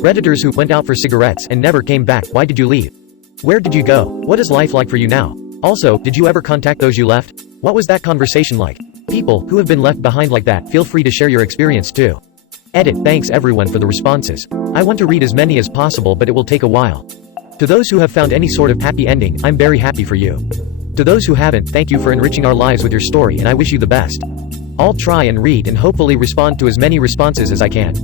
Redditors who went out for cigarettes and never came back. Why did you leave? Where did you go? What is life like for you now? Also, did you ever contact those you left? What was that conversation like? People who have been left behind like that, feel free to share your experience too. Edit. Thanks everyone for the responses. I want to read as many as possible, but it will take a while. To those who have found any sort of happy ending, I'm very happy for you. To those who haven't, thank you for enriching our lives with your story, and I wish you the best. I'll try and read and hopefully respond to as many responses as I can.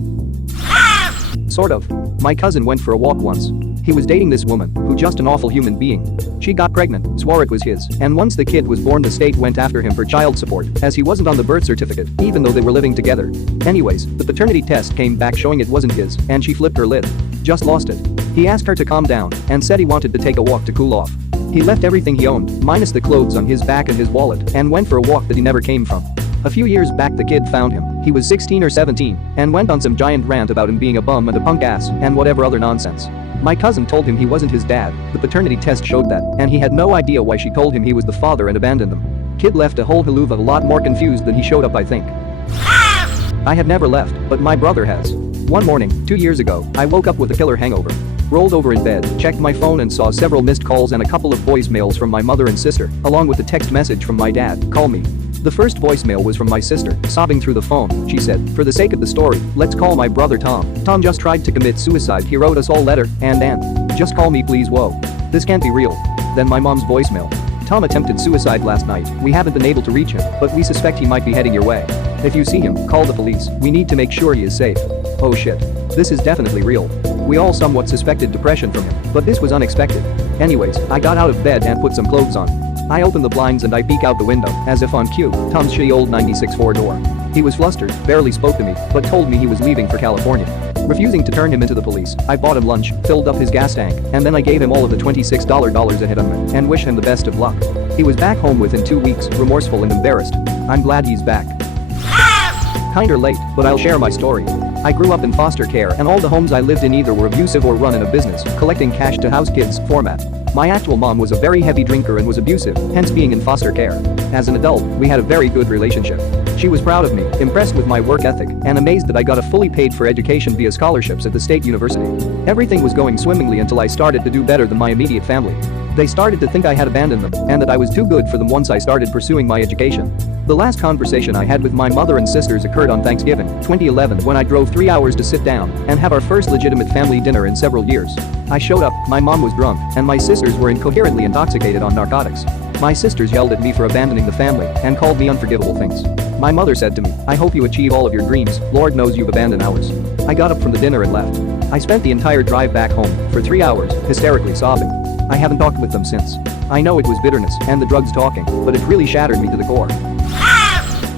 Sort of. My cousin went for a walk once. He was dating this woman, who just an awful human being. She got pregnant, swore it was his, and once the kid was born the state went after him for child support, as he wasn't on the birth certificate, even though they were living together. Anyways, the paternity test came back showing it wasn't his, and she flipped her lid. Just lost it. He asked her to calm down, and said he wanted to take a walk to cool off. He left everything he owned, minus the clothes on his back and his wallet, and went for a walk that he never came from. A few years back the kid found him, he was 16 or 17, and went on some giant rant about him being a bum and a punk ass, and whatever other nonsense. My cousin told him he wasn't his dad, the paternity test showed that, and he had no idea why she told him he was the father and abandoned them. Kid left a whole haluva a lot more confused than he showed up, I think. I have never left, but my brother has. One morning, 2 years ago, I woke up with a killer hangover. Rolled over in bed, checked my phone and saw several missed calls and a couple of voicemails from my mother and sister, along with a text message from my dad, "Call me." The first voicemail was from my sister, sobbing through the phone. She said, "For the sake of the story, let's call my brother Tom. Tom just tried to commit suicide. He wrote us all letter, and just call me please. Whoa. This can't be real." Then my mom's voicemail. "Tom attempted suicide last night. We haven't been able to reach him, but we suspect he might be heading your way. If you see him, call the police. We need to make sure he is safe." Oh shit. This is definitely real. We all somewhat suspected depression from him, but this was unexpected. Anyways, I got out of bed and put some clothes on. I open the blinds and I peek out the window, as if on cue, Tom's shitty old 96 4 door. He was flustered, barely spoke to me, but told me he was leaving for California. Refusing to turn him into the police, I bought him lunch, filled up his gas tank, and then I gave him all of the $26 I had on me, and wish him the best of luck. He was back home within 2 weeks, remorseful and embarrassed. I'm glad he's back. Kinda late, but I'll share my story. I grew up in foster care and all the homes I lived in either were abusive or run in a business, collecting cash to house kids format. My actual mom was a very heavy drinker and was abusive, hence being in foster care. As an adult, we had a very good relationship. She was proud of me, impressed with my work ethic, and amazed that I got a fully paid for education via scholarships at the state university. Everything was going swimmingly until I started to do better than my immediate family. They started to think I had abandoned them, and that I was too good for them once I started pursuing my education. The last conversation I had with my mother and sisters occurred on Thanksgiving, 2011, when I drove 3 hours to sit down and have our first legitimate family dinner in several years. I showed up, my mom was drunk, and my sisters were incoherently intoxicated on narcotics. My sisters yelled at me for abandoning the family and called me unforgivable things. My mother said to me, "I hope you achieve all of your dreams, Lord knows you've abandoned ours." I got up from the dinner and left. I spent the entire drive back home, for 3 hours, hysterically sobbing. I haven't talked with them since. I know it was bitterness and the drugs talking, but it really shattered me to the core.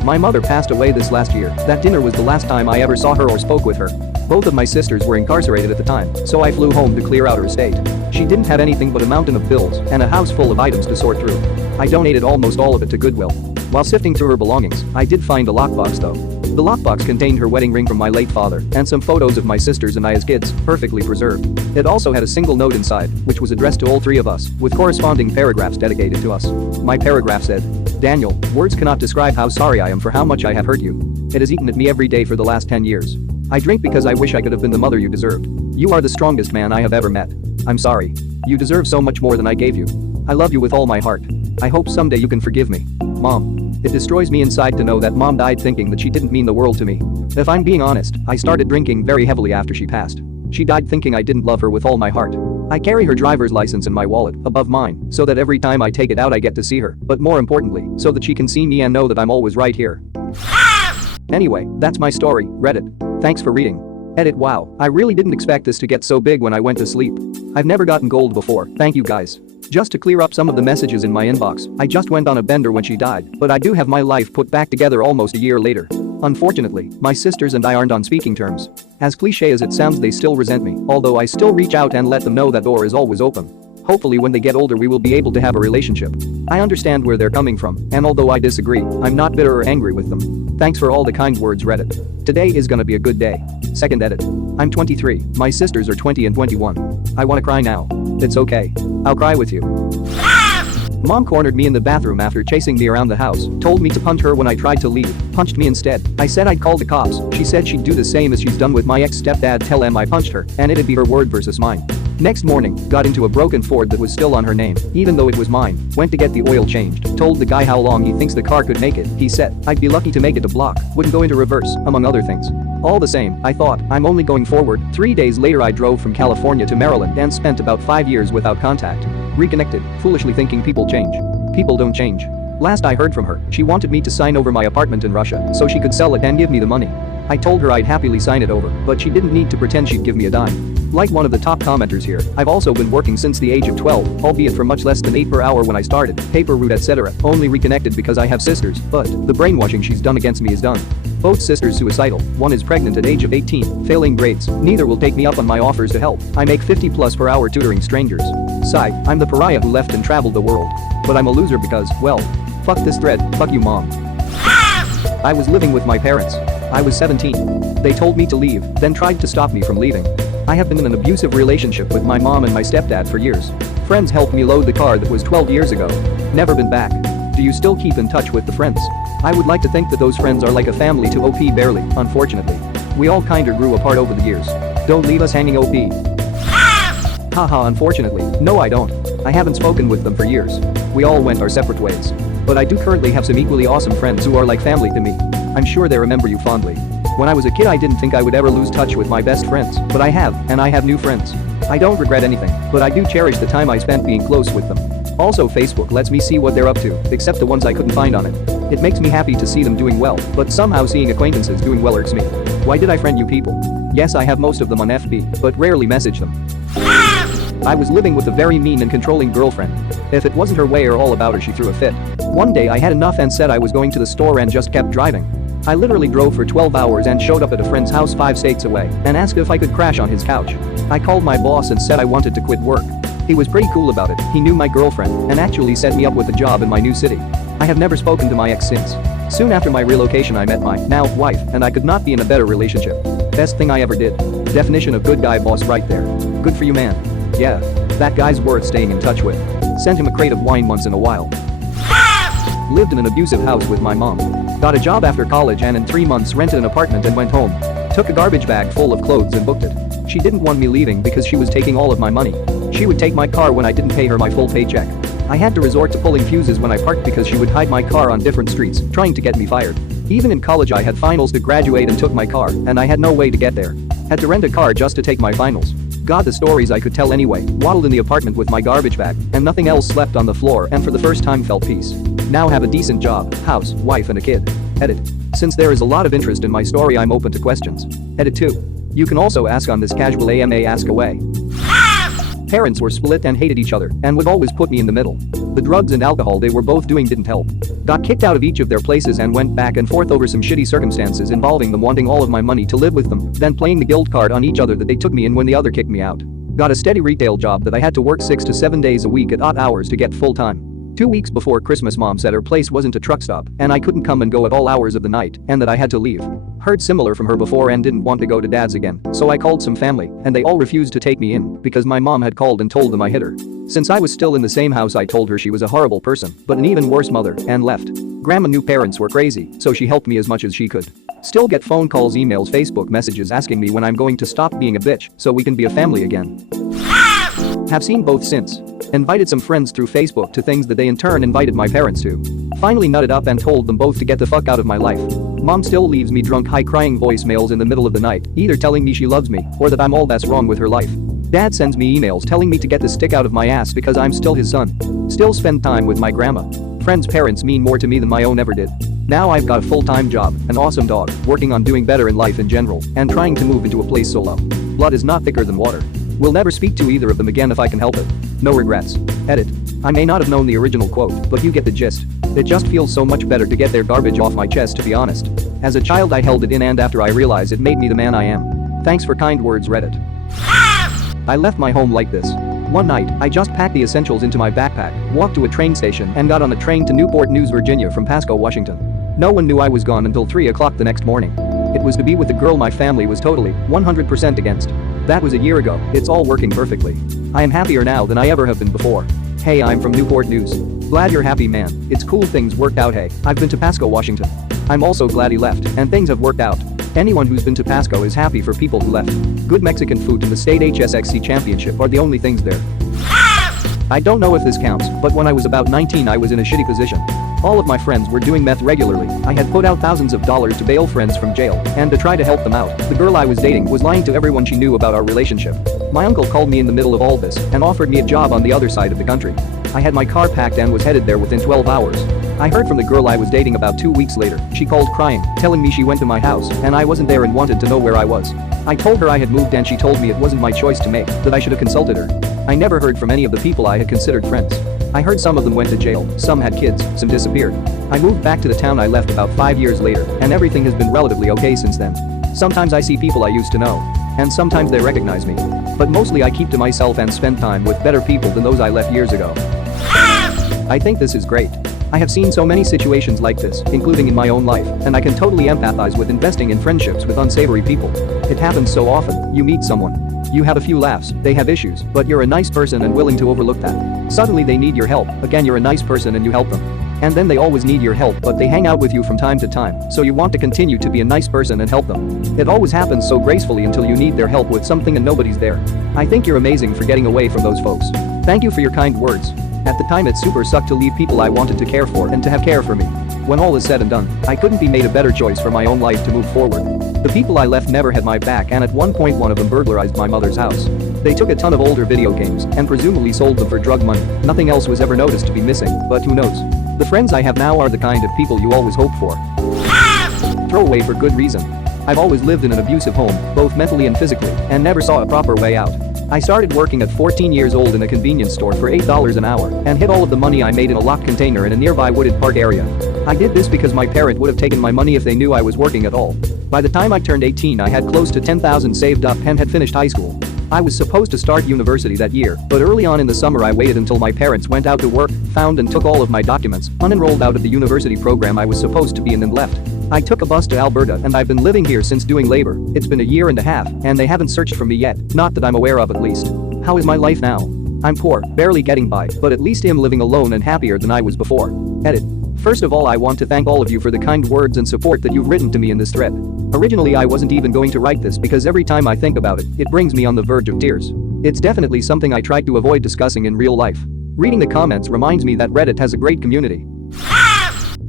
My mother passed away this last year. That dinner was the last time I ever saw her or spoke with her. Both of my sisters were incarcerated at the time, so I flew home to clear out her estate. She didn't have anything but a mountain of bills and a house full of items to sort through. I donated almost all of it to Goodwill. While sifting through her belongings, I did find a lockbox though. The lockbox contained her wedding ring from my late father and some photos of my sisters and I as kids, perfectly preserved. It also had a single note inside, which was addressed to all three of us, with corresponding paragraphs dedicated to us. My paragraph said, "Daniel, words cannot describe how sorry I am for how much I have hurt you. It has eaten at me every day for the last 10 years. I drink because I wish I could have been the mother you deserved. You are the strongest man I have ever met. I'm sorry. You deserve so much more than I gave you. I love you with all my heart. I hope someday you can forgive me. Mom." It destroys me inside to know that mom died thinking that she didn't mean the world to me. If I'm being honest, I started drinking very heavily after she passed. She died thinking I didn't love her with all my heart. I carry her driver's license in my wallet, above mine, so that every time I take it out I get to see her, but more importantly, so that she can see me and know that I'm always right here. Anyway, that's my story, Reddit. Thanks for reading. Edit. Wow, I really didn't expect this to get so big when I went to sleep. I've never gotten gold before, thank you guys. Just to clear up some of the messages in my inbox, I just went on a bender when she died, but I do have my life put back together almost a year later. Unfortunately, my sisters and I aren't on speaking terms. As cliche as it sounds, they still resent me, although I still reach out and let them know that door is always open. Hopefully when they get older we will be able to have a relationship. I understand where they're coming from, and although I disagree, I'm not bitter or angry with them. Thanks for all the kind words, Reddit. Today is gonna be a good day. Second edit. I'm 23, my sisters are 20 and 21. I wanna cry now. It's okay. I'll cry with you. Mom cornered me in the bathroom after chasing me around the house, told me to punch her when I tried to leave, punched me instead. I said I'd call the cops. She said she'd do the same as she's done with my ex-stepdad, tell him I punched her, and it'd be her word versus mine. Next morning, got into a broken Ford that was still on her name, even though it was mine, went to get the oil changed, told the guy how long he thinks the car could make it. He said I'd be lucky to make it to block, wouldn't go into reverse, among other things. All the same, I thought, I'm only going forward. 3 days later I drove from California to Maryland and spent about 5 years without contact. Reconnected, foolishly thinking people change. People don't change. Last I heard from her, she wanted me to sign over my apartment in Russia so she could sell it and give me the money. I told her I'd happily sign it over, but she didn't need to pretend she'd give me a dime. Like one of the top commenters here, I've also been working since the age of 12, albeit for much less than 8 per hour when I started, paper route etc. Only reconnected because I have sisters, but the brainwashing she's done against me is done. Both sisters suicidal, one is pregnant at age of 18, failing grades, neither will take me up on my offers to help. I make 50 plus per hour tutoring strangers. Sigh, I'm the pariah who left and traveled the world. But I'm a loser because, well, fuck this thread, fuck you mom. I was living with my parents. I was 17. They told me to leave, then tried to stop me from leaving. I have been in an abusive relationship with my mom and my stepdad for years. Friends helped me load the car that was 12 years ago. Never been back. Do you still keep in touch with the friends? I would like to think that those friends are like a family to OP barely, unfortunately. We all kinda grew apart over the years. Don't leave us hanging OP. Haha, unfortunately, no I don't. I haven't spoken with them for years. We all went our separate ways. But I do currently have some equally awesome friends who are like family to me. I'm sure they remember you fondly. When I was a kid I didn't think I would ever lose touch with my best friends, but I have, and I have new friends. I don't regret anything, but I do cherish the time I spent being close with them. Also Facebook lets me see what they're up to, except the ones I couldn't find on it. It makes me happy to see them doing well, but somehow seeing acquaintances doing well irks me. Why did I friend you people? Yes, I have most of them on FB, but rarely message them. I was living with a very mean and controlling girlfriend. If it wasn't her way or all about her she threw a fit. One day I had enough and said I was going to the store and just kept driving. I literally drove for 12 hours and showed up at a friend's house 5 states away and asked if I could crash on his couch. I called my boss and said I wanted to quit work. He was pretty cool about it, he knew my girlfriend and actually set me up with a job in my new city. I have never spoken to my ex since. Soon after my relocation I met my now wife and I could not be in a better relationship. Best thing I ever did. Definition of good guy boss right there. Good for you man. Yeah, that guy's worth staying in touch with. Sent him a crate of wine once in a while. Lived in an abusive house with my mom. Got a job after college and in 3 months rented an apartment and went home. Took a garbage bag full of clothes and booked it. She didn't want me leaving because she was taking all of my money. She would take my car when I didn't pay her my full paycheck. I had to resort to pulling fuses when I parked because she would hide my car on different streets, trying to get me fired. Even in college I had finals to graduate and took my car, and I had no way to get there. Had to rent a car just to take my finals. God, the stories I could tell anyway. Waddled in the apartment with my garbage bag and nothing else, slept on the floor and for the first time felt peace. Now have a decent job, house, wife and a kid. Edit. Since there is a lot of interest in my story I'm open to questions. Edit 2. You can also ask on this casual AMA ask away. Parents were split and hated each other and would always put me in the middle. The drugs and alcohol they were both doing didn't help. Got kicked out of each of their places and went back and forth over some shitty circumstances involving them wanting all of my money to live with them, then playing the guilt card on each other that they took me in when the other kicked me out. Got a steady retail job that I had to work 6 to 7 days a week at odd hours to get full time. 2 weeks before Christmas mom said her place wasn't a truck stop and I couldn't come and go at all hours of the night and that I had to leave. Heard similar from her before and didn't want to go to dad's again, so I called some family and they all refused to take me in because my mom had called and told them I hit her. Since I was still in the same house I told her she was a horrible person but an even worse mother and left. Grandma knew parents were crazy, so she helped me as much as she could. Still get phone calls, emails, Facebook messages asking me when I'm going to stop being a bitch so we can be a family again. Have seen both since. Invited some friends through Facebook to things that they in turn invited my parents to. Finally nutted up and told them both to get the fuck out of my life. Mom still leaves me drunk high crying voicemails in the middle of the night, either telling me she loves me or that I'm all that's wrong with her life. Dad sends me emails telling me to get the stick out of my ass because I'm still his son. Still spend time with my grandma. Friends' parents mean more to me than my own ever did. Now I've got a full-time job, an awesome dog, working on doing better in life in general, and trying to move into a place solo. Blood is not thicker than water. Will never speak to either of them again if I can help it. No regrets. Edit. I may not have known the original quote, but you get the gist. It just feels so much better to get their garbage off my chest, to be honest. As a child I held it in and after I realized it made me the man I am. Thanks for kind words, Reddit. I left my home like this. One night, I just packed the essentials into my backpack, walked to a train station and got on a train to Newport News, Virginia from Pasco, Washington. No one knew I was gone until 3 o'clock the next morning. It was to be with the girl my family was totally, 100% against. That was a year ago, it's all working perfectly. I am happier now than I ever have been before. Hey, I'm from Newport News. Glad you're happy, man. It's cool things worked out. Hey, I've been to Pasco, Washington. I'm also glad he left, and things have worked out. Anyone who's been to Pasco is happy for people who left. Good Mexican food and the state HSXC championship are the only things there. I don't know if this counts, but when I was about 19 I was in a shitty position. All of my friends were doing meth regularly. I had put out thousands of dollars to bail friends from jail and to try to help them out. The girl I was dating was lying to everyone she knew about our relationship. My uncle called me in the middle of all this and offered me a job on the other side of the country. I had my car packed and was headed there within 12 hours. I heard from the girl I was dating about 2 weeks later. She called crying, telling me she went to my house and I wasn't there and wanted to know where I was. I told her I had moved and she told me it wasn't my choice to make, that I should have consulted her. I never heard from any of the people I had considered friends. I heard some of them went to jail, some had kids, some disappeared. I moved back to the town I left about 5 years later, and everything has been relatively okay since then. Sometimes I see people I used to know, and sometimes they recognize me. But mostly I keep to myself and spend time with better people than those I left years ago. I think this is great. I have seen so many situations like this, including in my own life, and I can totally empathize with investing in friendships with unsavory people. It happens so often. You meet someone. You have a few laughs, they have issues, but you're a nice person and willing to overlook that. Suddenly they need your help, again you're a nice person and you help them. And then they always need your help but they hang out with you from time to time, so you want to continue to be a nice person and help them. It always happens so gracefully until you need their help with something and nobody's there. I think you're amazing for getting away from those folks. Thank you for your kind words. At the time it super sucked to leave people I wanted to care for and to have care for me. When all is said and done, I couldn't be made a better choice for my own life to move forward. The people I left never had my back and at one point one of them burglarized my mother's house. They took a ton of older video games and presumably sold them for drug money. Nothing else was ever noticed to be missing, but who knows. The friends I have now are the kind of people you always hope for. Throw away for good reason. I've always lived in an abusive home, both mentally and physically, and never saw a proper way out. I started working at 14 years old in a convenience store for $8 an hour and hid all of the money I made in a locked container in a nearby wooded park area. I did this because my parent would have taken my money if they knew I was working at all. By the time I turned 18 I had close to $10,000 saved up and had finished high school. I was supposed to start university that year, but early on in the summer I waited until my parents went out to work, found and took all of my documents, unenrolled out of the university program I was supposed to be in and left. I took a bus to Alberta and I've been living here since doing labor. It's been a year and a half and they haven't searched for me yet, not that I'm aware of at least. How is my life now? I'm poor, barely getting by, but at least I'm living alone and happier than I was before. Edit. First of all I want to thank all of you for the kind words and support that you've written to me in this thread. Originally I wasn't even going to write this because every time I think about it, it brings me on the verge of tears. It's definitely something I try to avoid discussing in real life. Reading the comments reminds me that Reddit has a great community.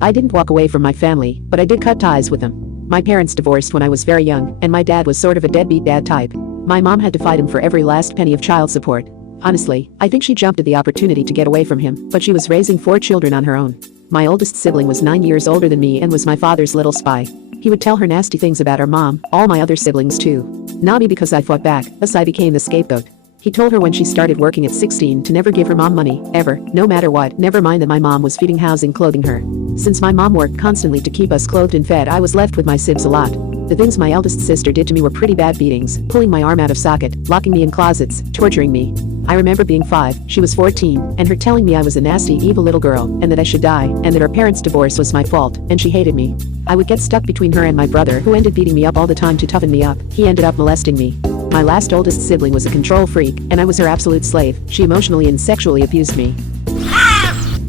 I didn't walk away from my family, but I did cut ties with them. My parents divorced when I was very young, and my dad was sort of a deadbeat dad type. My mom had to fight him for every last penny of child support. Honestly, I think she jumped at the opportunity to get away from him, but she was raising 4 children on her own. My oldest sibling was 9 years older than me and was my father's little spy. He would tell her nasty things about our mom, all my other siblings too. Not me because I fought back, thus I became the scapegoat. He told her when she started working at 16 to never give her mom money, ever, no matter what, never mind that my mom was feeding, housing, clothing her. Since my mom worked constantly to keep us clothed and fed, I was left with my sibs a lot. The things my eldest sister did to me were pretty bad beatings, pulling my arm out of socket, locking me in closets, torturing me. I remember being 5, she was 14, and her telling me I was a nasty, evil little girl, and that I should die, and that our parents' divorce was my fault, and she hated me. I would get stuck between her and my brother, who ended beating me up all the time to toughen me up. He ended up molesting me. My last oldest sibling was a control freak, and I was her absolute slave. She emotionally and sexually abused me.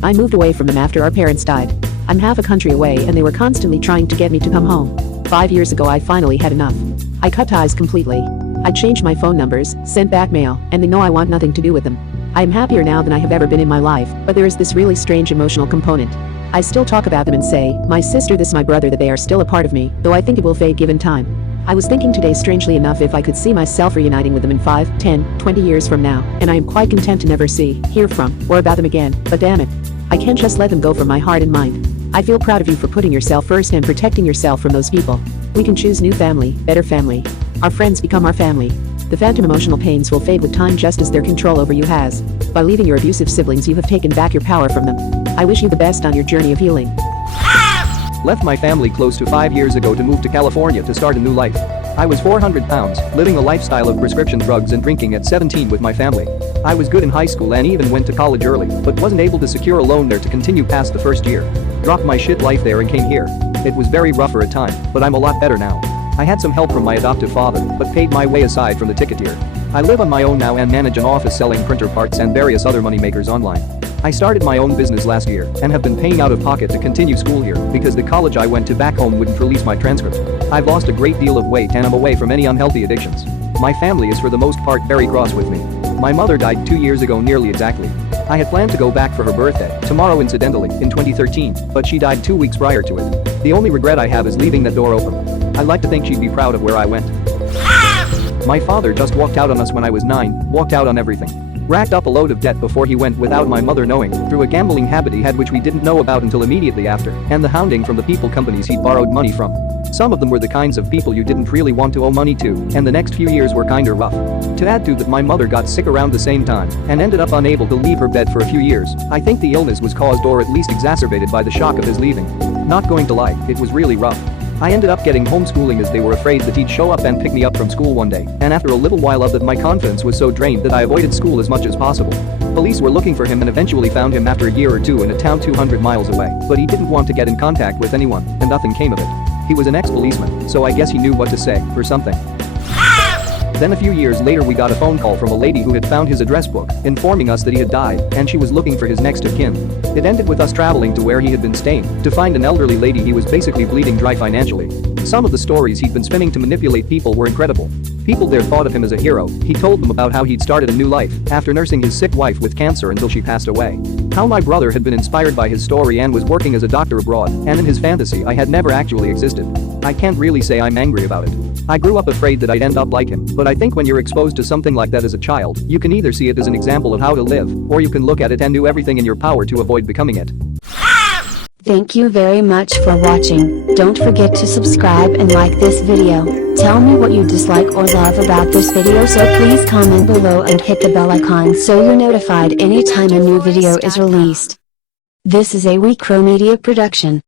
I moved away from them after our parents died. I'm half a country away and they were constantly trying to get me to come home. 5 years ago I finally had enough. I cut ties completely. I changed my phone numbers, sent back mail, and they know I want nothing to do with them. I am happier now than I have ever been in my life, but there is this really strange emotional component. I still talk about them and say, my sister, this, my brother, that they are still a part of me, though I think it will fade given time. I was thinking today, strangely enough, if I could see myself reuniting with them in 5, 10, 20 years from now, and I am quite content to never see, hear from, or about them again, but damn it. I can't just let them go from my heart and mind. I feel proud of you for putting yourself first and protecting yourself from those people. We can choose new family, better family. Our friends become our family. The phantom emotional pains will fade with time just as their control over you has. By leaving your abusive siblings, you have taken back your power from them. I wish you the best on your journey of healing. Left my family close to 5 years ago to move to California to start a new life. I was 400 pounds, living a lifestyle of prescription drugs and drinking at 17 with my family. I was good in high school and even went to college early, but wasn't able to secure a loan there to continue past the first year. Dropped my shit life there and came here. It was very rough for a time, but I'm a lot better now. I had some help from my adoptive father, but paid my way aside from the ticketeer. I live on my own now and manage an office selling printer parts and various other moneymakers online. I started my own business last year and have been paying out of pocket to continue school here because the college I went to back home wouldn't release my transcript. I've lost a great deal of weight and I'm away from any unhealthy addictions. My family is for the most part very cross with me. My mother died 2 years ago nearly exactly. I had planned to go back for her birthday, tomorrow incidentally, in 2013, but she died 2 weeks prior to it. The only regret I have is leaving that door open. I like to think she'd be proud of where I went. My father just walked out on us when I was 9, walked out on everything. Racked up a load of debt before he went without my mother knowing, through a gambling habit he had which we didn't know about until immediately after, and the hounding from the people companies he'd borrowed money from. Some of them were the kinds of people you didn't really want to owe money to, and the next few years were kinda rough. To add to that, my mother got sick around the same time and ended up unable to leave her bed for a few years. I think the illness was caused or at least exacerbated by the shock of his leaving. Not going to lie, it was really rough. I ended up getting homeschooling as they were afraid that he'd show up and pick me up from school one day, and after a little while of that my confidence was so drained that I avoided school as much as possible. Police were looking for him and eventually found him after a year or two in a town 200 miles away, but he didn't want to get in contact with anyone, and nothing came of it. He was an ex-policeman, so I guess he knew what to say, or something. Then a few years later we got a phone call from a lady who had found his address book, informing us that he had died, and she was looking for his next of kin. It ended with us traveling to where he had been staying, to find an elderly lady he was basically bleeding dry financially. Some of the stories he'd been spinning to manipulate people were incredible. People there thought of him as a hero. He told them about how he'd started a new life after nursing his sick wife with cancer until she passed away. How my brother had been inspired by his story and was working as a doctor abroad, and in his fantasy I had never actually existed. I can't really say I'm angry about it. I grew up afraid that I'd end up like him, but I think when you're exposed to something like that as a child, you can either see it as an example of how to live, or you can look at it and do everything in your power to avoid becoming it. Thank you very much for watching. Don't forget to subscribe and like this video. Tell me what you dislike or love about this video, so please comment below and hit the bell icon so you're notified anytime a new video is released. This is a WeCrow Media production.